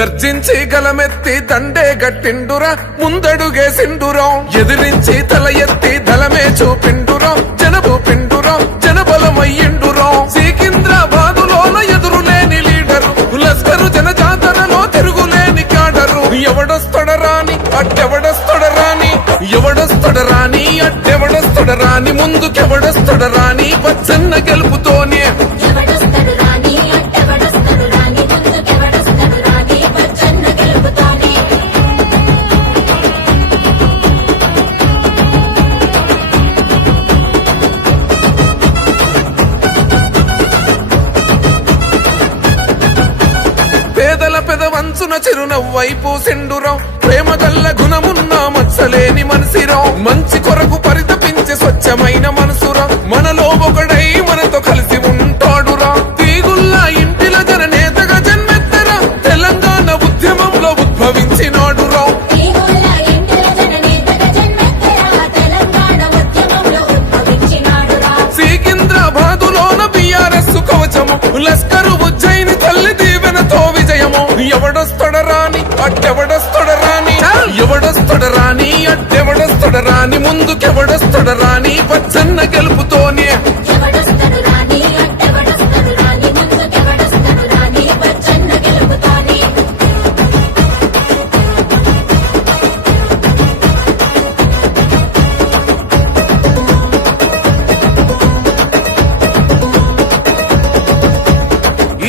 గర్జించి గలమెత్తి దండే గట్టిండురా ముందడుగేసిండురా ఎదిరించి తల ఎత్తి దళమే చూపిండురా జనబు పిండురా జనబలమయ్యిండురా సికింద్రాబాదులోన ఎదురులేని లీడరు లస్కరు జనజాతరలో తిరుగులేని కాడరు ఎవడొస్తడరాని అట్టెవడొస్తడరాని ఎవడొస్తడరాని అట్టెవడొస్తడరాని ముందుకెవడొస్తడరాని పచ్చన్న గెలుపుతోనే పెదవంచున చిరునవ్వైపు సెండురం ప్రేమ గల్ల గుణమున్న మత్సలేని మనసిరం మంచి కొరకు పరితపించే స్వచ్ఛమైన మనసురా మనలో ఒకడై మనతో కలిసి ఉంటాడురా తీగుల్లా ఇంటిల జననేతగా జన్మెత్తరా తెలంగాణ ఉద్యమంలో ఉద్భవించినాడురా సికింద్రాబాదులోన బిఆర్ఎస్ కవచము లస్కరు ఉజ్జయిని తల్లి దీవెనతో విజయము ఎవడొస్తడరాని అట్టెవడొస్తడరాని ఎవడొస్తడరాని అట్టెవడొస్తడరాని ముందుకెవడొస్తడరాని పచ్చన్న గెలుపుతోనే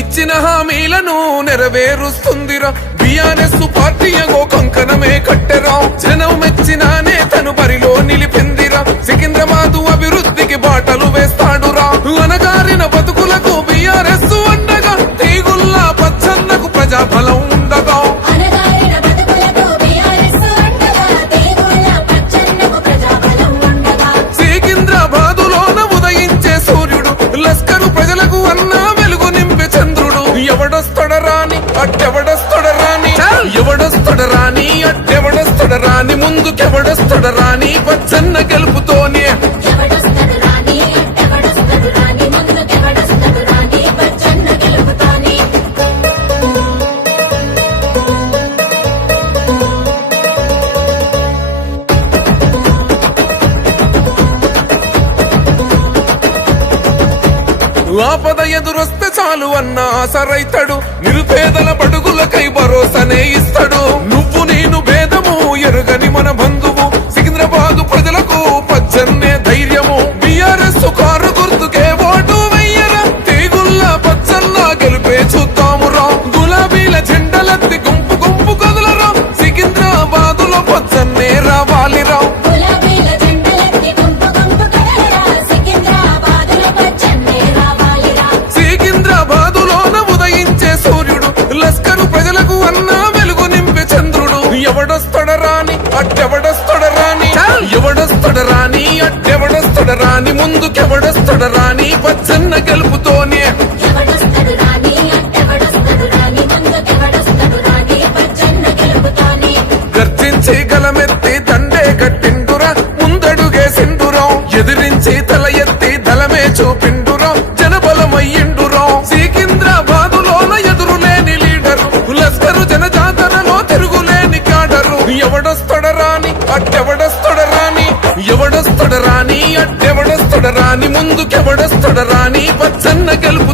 ఇచ్చిన హామీలను నెరవేరుస్తుందిరా బిఆర్ఎస్ పార్టీ అగో కంకణమే కట్టెరా జనం మెచ్చిన నేతను బరిలో నిలిపిందిరా సికింద్రాబాదు అభివృద్ధికి బాటలు వేస్తాడురా అనగారిన బతుకులకు బిఆర్ఎస్ అండగా తీగుల్లా పచ్చన్నకు ప్రజాబలం ఉండగా సికింద్రాబాదులోన ఉదయించే సూర్యుడు లస్కరు ప్రజలకు అన్న వెలుగు నింపే చంద్రుడు ఎవడొస్తడరాని అట్టెవడొస్తడరాని ఎవడొస్తడరాని అట్టెవడొస్తడరాని ముందుకెవడొస్తడరాని పచ్చన్న గెలుపుతోనే ఆపద ఎదురొస్తే చాలు అన్న ఆసరైతాడు నిరుపేదల బడుగులకై భరోసానే ఇస్తాడు నువ్వు నేను భేదము ఎరుగని మన బంధువు సికింద్రాబాదు ప్రజలకు పచ్చన్నే ధైర్యము బిఆర్ఎస్ కారు గుర్తుకే ఓటు వెయ్యరా తీగుల్లా పచ్చన్న గెలిపే చూద్దామురా గులాబీల జెండలెత్తి గుంపు గుంపు కదలరా సికింద్రాబాదులో పచ్చన్నే రావాలిరా లస్కరు ప్రజలకు అన్న వెలుగు నింపే చంద్రుడు ఎవడొస్తడరాని అట్టెవడొస్తడరాని ఎవడొస్తడరాని అట్టెవడొస్తడరాని ముందుకెవడొస్తడరాని పచ్చన్న గెలుపుతోనే గర్జించి గలమెత్తి దండే గట్టిండురా ముందడుగేసిండురా ఎదిరించి తల ఎత్తి దళమే చూపిండురా జనబలమయ్యిండురా సికింద్రాబాదులోన ఎదురులేని లీడరు లస్కరు జనజాతరలో తిరుగులేని కాడరు ఎవడొస్తడరాని అట్టెవడొస్తడరాని ఎవడొస్తడరాని అట్టెవడొస్తడరాని ముందుకెవడొస్తడరాని పచ్చన్న గెలుపు